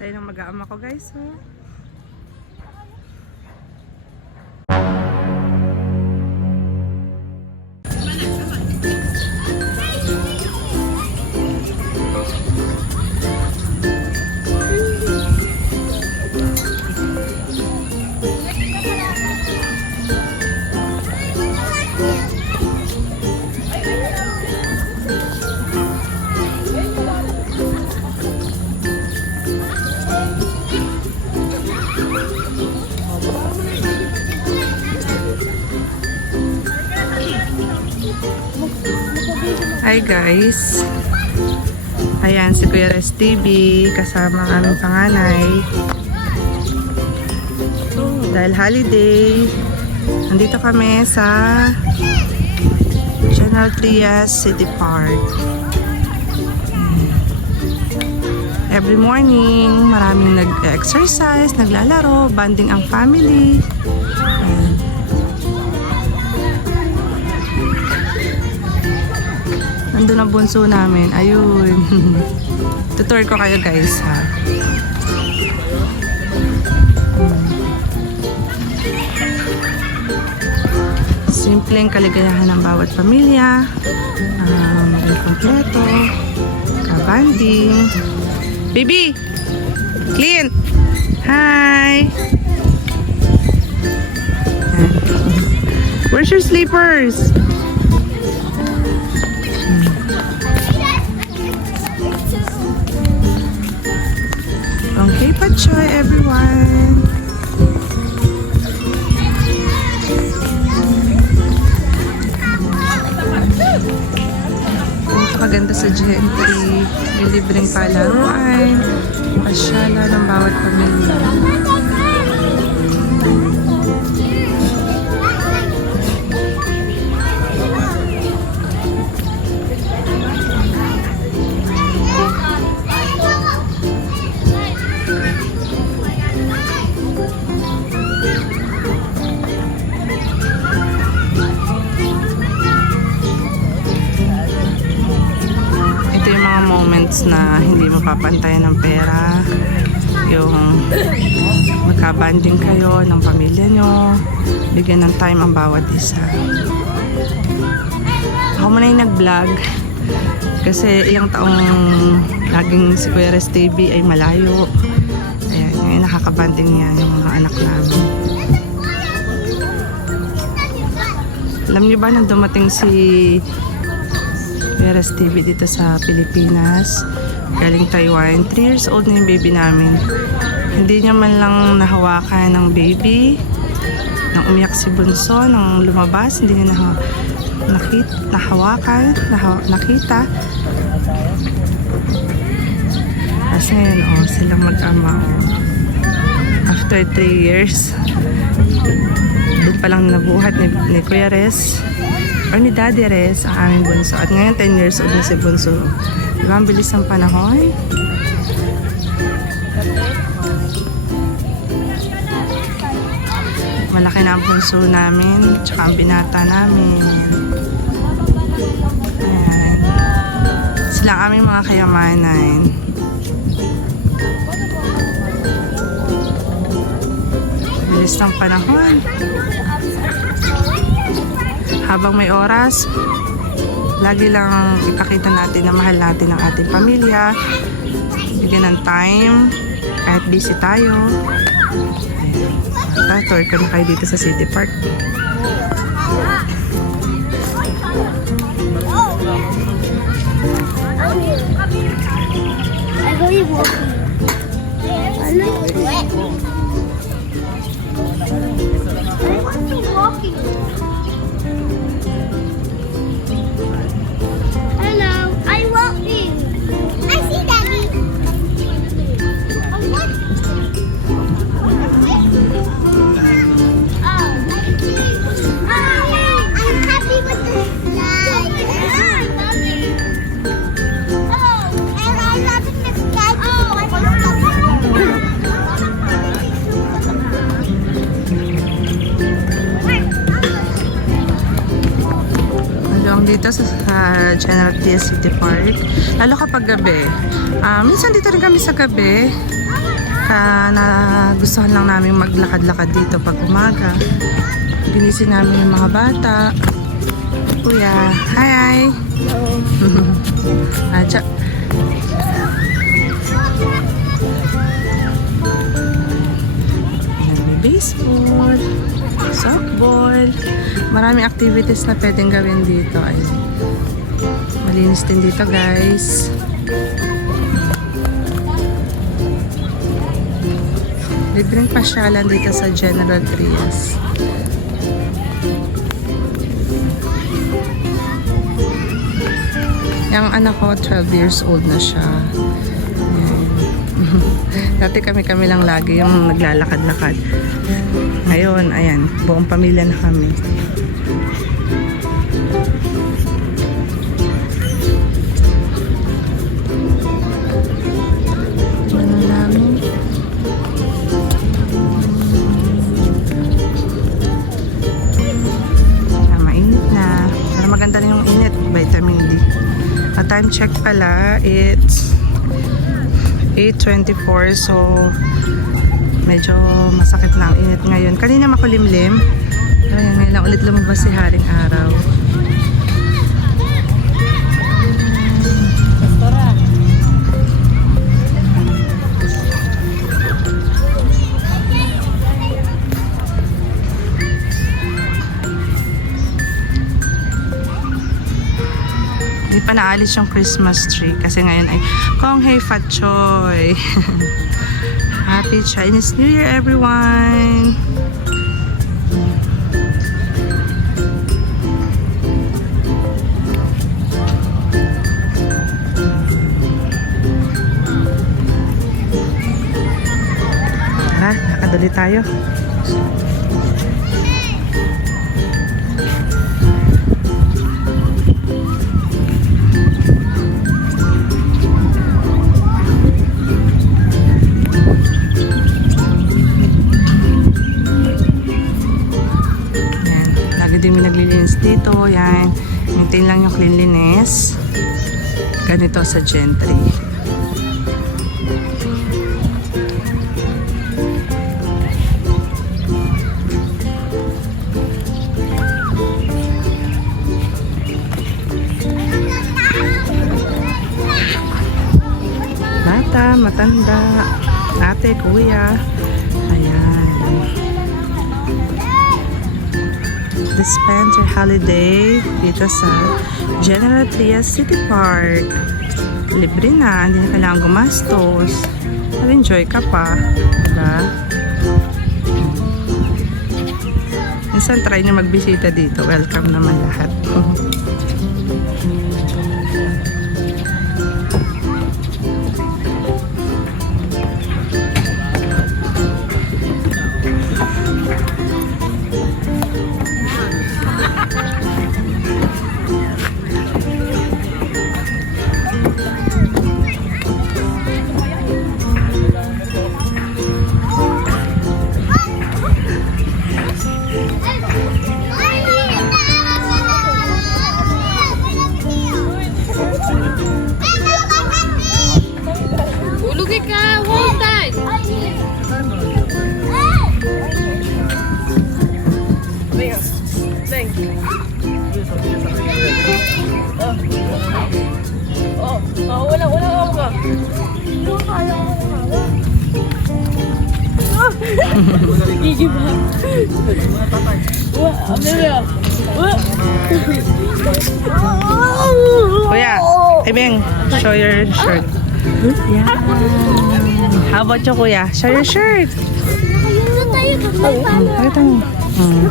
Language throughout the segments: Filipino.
Sa'yo ng mag-aama ko guys. Oh. Hi guys. Ayan si Kuya Res TV kasama ang aming panganay. Dahil holiday, nandito kami sa General Trias City Park. Every morning, maraming nag-exercise, naglalaro, banding ang family. Nandun ang bunso namin. Ayun. Tutor ko kayo guys ha. Simpleng kaligayahan ng bawat pamilya. Um, maging kompleto. Kabanding. Baby! Clint! Hi! Where's your sleepers? Okay, Pachoy, everyone. Ito maganda sa gentry. May libreng palaruan. Pasyala ng bawat pamilya. Moments na hindi mapapantayan ng pera. Yung magkabanding kayo ng pamilya nyo. Bigyan ng time ang bawat isa. Ako muna yung nag-vlog. Kasi ilang taong laging si Kuya TV ay malayo. Ayan, ngayon nakakabanding niya yung mga anak namin. Alam niyo ba nang dumating si Veras TV dito sa Pilipinas. Galing Taiwan. 3 years old na yung baby namin. Hindi niya man lang nahawakan ng baby. Nang umiyak si Bunso, nang lumabas, hindi niya naha, nakit, nahawakan, naha, nakita. Kasi ngayon, oh, sila mag-ama. Oh. After 3 years, doon pa lang nabuhat ni, ni Kuya Res or ni Daddy Res ang aming bunso. At ngayon 10 years old na si bunso. Diba ang bilis ng panahon? Malaki na ang bunso namin, tsaka ang binata namin. Ayan. Sila ang aming mga kayamanan. Bilis ng panahon. Habang may oras, lagi lang ipakita natin na mahal natin ang ating pamilya. Bigyan ng time, kahit busy tayo. Ayan. Tour ko na kayo dito sa City Park. I go walking. Sa, General Diaz City Park. Lalo kapag gabi. Ah, minsan dito rin kami sa gabi. Ka na gustuhan lang namin maglakad-lakad dito pag umaga. Ginising namin yung mga bata. Kuya, hi hi! Acha. Baseball, softball, maraming activities na pwedeng gawin dito. Ay, malinis din dito guys. Libreng pasyalan dito sa General Trias. Yung anak ko, 12 years old na siya. Dati kami-kami lang lagi yung naglalakad-lakad. Ngayon, ayan, buong pamilya na kami. Vitamin D. At time check pala, it's 8.24 so medyo masakit na ang init ngayon. Kanina makulimlim. Pero yan, ngayon lang ulit lumabas si Haring Araw. Pa naalis yung Christmas tree kasi ngayon ay Kong Hei Fat Choy. Happy Chinese New Year everyone! Tara, nakadali tayo. Dito. Yan. Maintain lang yung cleanliness. Ganito sa Gentry. Bata, matanda, ate, kuya. To spend your holiday dito sa General Trias City Park. Libre na, hindi na kailangan gumastos. Mag-enjoy ka pa. Diba? Minsan try nyo magbisita dito. Welcome naman lahat. Kuya, Ibeng, show your shirt. Yeah. How about you, kuya? Show your shirt. Ayun na tayo. Pakita mo. Mm.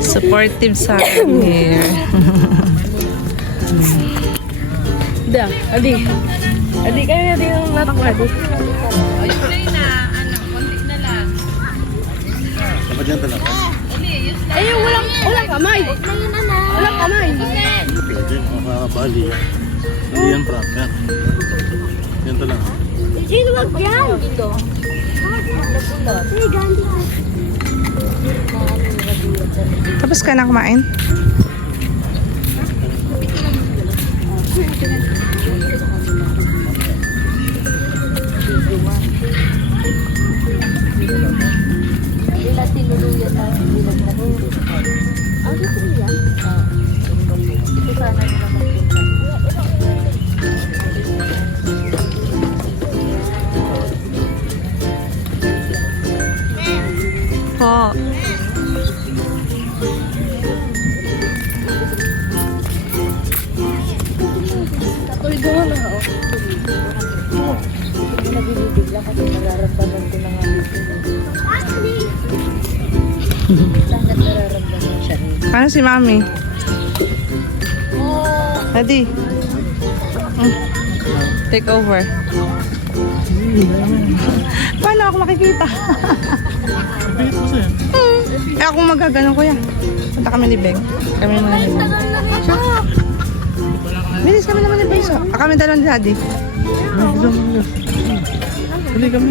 Supportive sa akin here. Da, adi. Adi kayo na din ang natak adi. Ayun, walang kamay. Ayun na na. Walang kamay. Pwede, makakabali yan. Hindi yan proper. Ganito lang. Sino wag yan? Dito. Tapos ka na kumain? Oo. Paano si Mami? Daddy. Mm. Take over. Paano ako makikita? Pihit mo siya. Eh ako magaganon kuya. Punta kami ni Beng. Kami muna ni Beng. Bilis kami naman ni Beng. So, ah, kami dalawa ni Daddy. Hindi kami.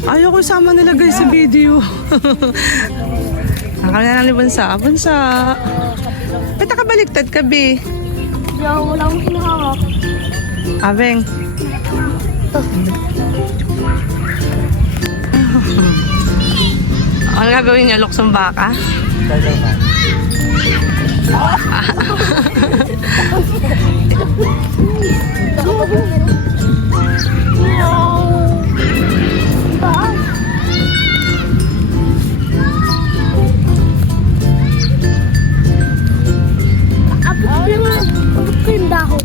Ayoko isama nila guys sa video. Kami na lang ni Bunsa. Bunsa. Ba't nakabaliktad ka, Bi? Yo, wala akong hinahawak. Abeng. ano gagawin niyo? Luksong baka? Abot dahon.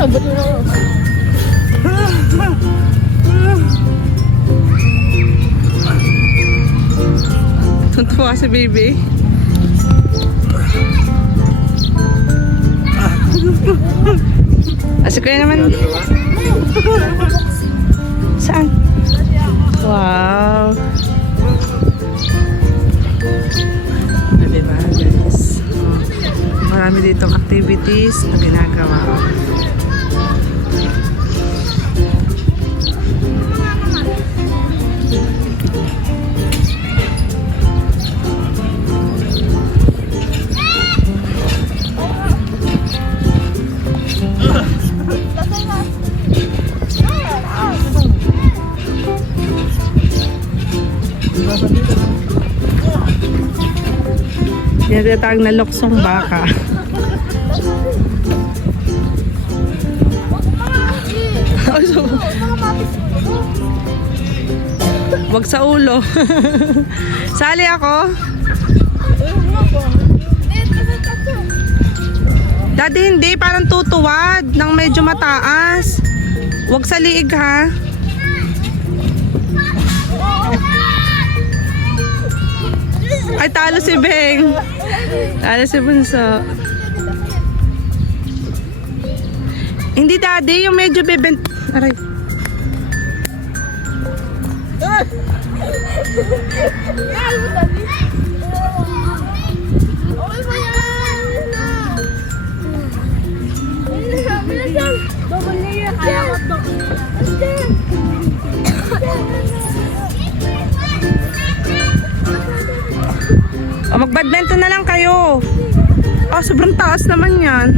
Abot mo na ako. Tuntua si baby. Ah, si kuya naman. Saan? Wow. Diba, guys? Marami ditong activities na ginagawa. Tinatawag na loksong baka. So, Wag sa ulo. Sali ako. Daddy, hindi. Parang tutuwad ng medyo mataas. Wag sa liig, ha? Ay, talo si Beng. Talo si Bunso. Hindi, Daddy. Yung medyo bebent... Aray. Double layer, kaya ko to. Mag-badminton na lang kayo. Oh, sobrang taas naman yan.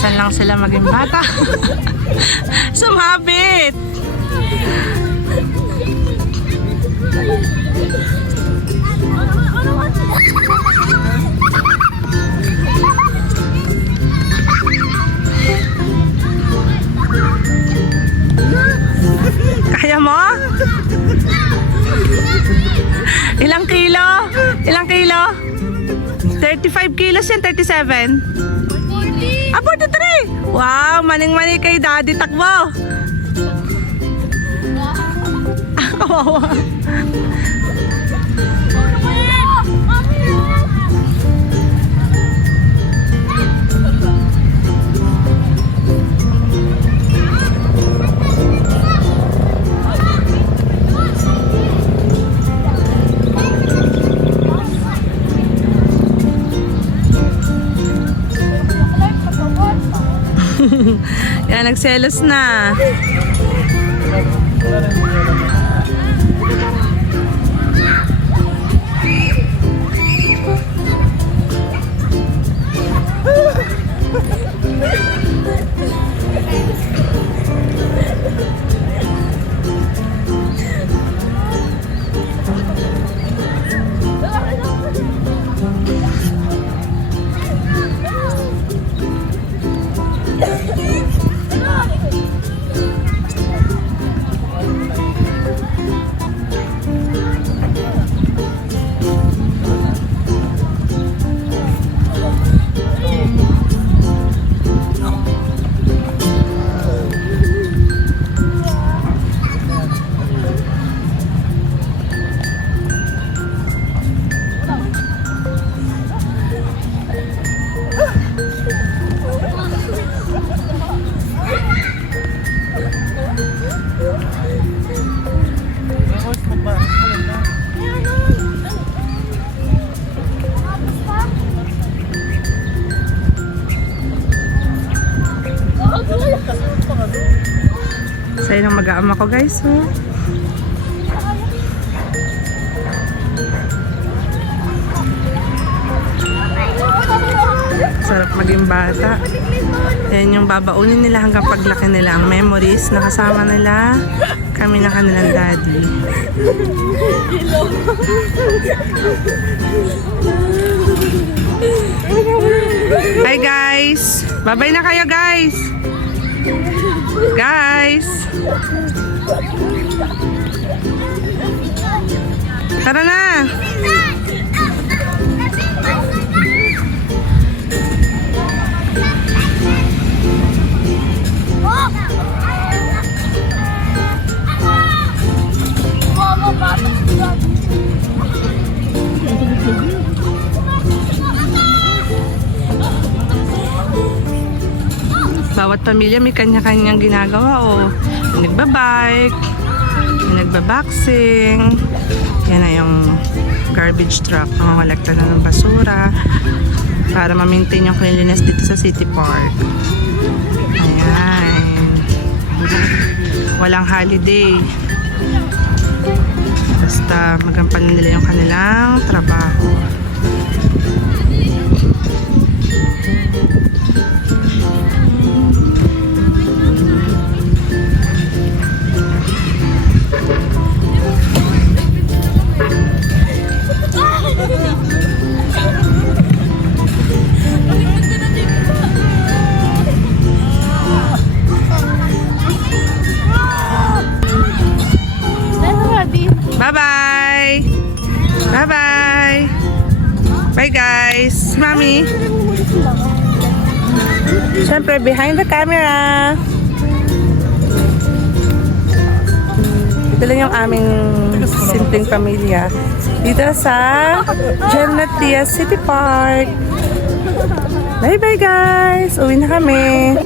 Minsan lang sila maging bata. Sumabit! Kaya mo? Ilang kilo? Ilang kilo? 35 kilos yan, 37. 43! Wow, maning-mani kay daddy, takbo! Kawawa. Yan, nagselos na. Mag-aama ko guys. Oh. Sarap maging bata. Yan yung babaunin nila hanggang paglaki nila. Ang memories na kasama nila. Kami na kanilang daddy. Hi guys! Bye-bye na kayo guys! Guys! Tara na! Bawat pamilya may kanya-kanyang ginagawa o may nagbabike, may nagbaboxing. Yan na yung garbage truck. Nangangalekta na ng basura para ma-maintain yung cleanliness dito sa City Park. Ayan. Walang holiday. Basta magampanan nila yung kanilang trabaho. Bye-bye! Bye guys! Mami! Siyempre, behind the camera! Ito lang yung aming simpleng pamilya dito sa Jannat Dia City Park. Bye-bye guys! Uwi na kami!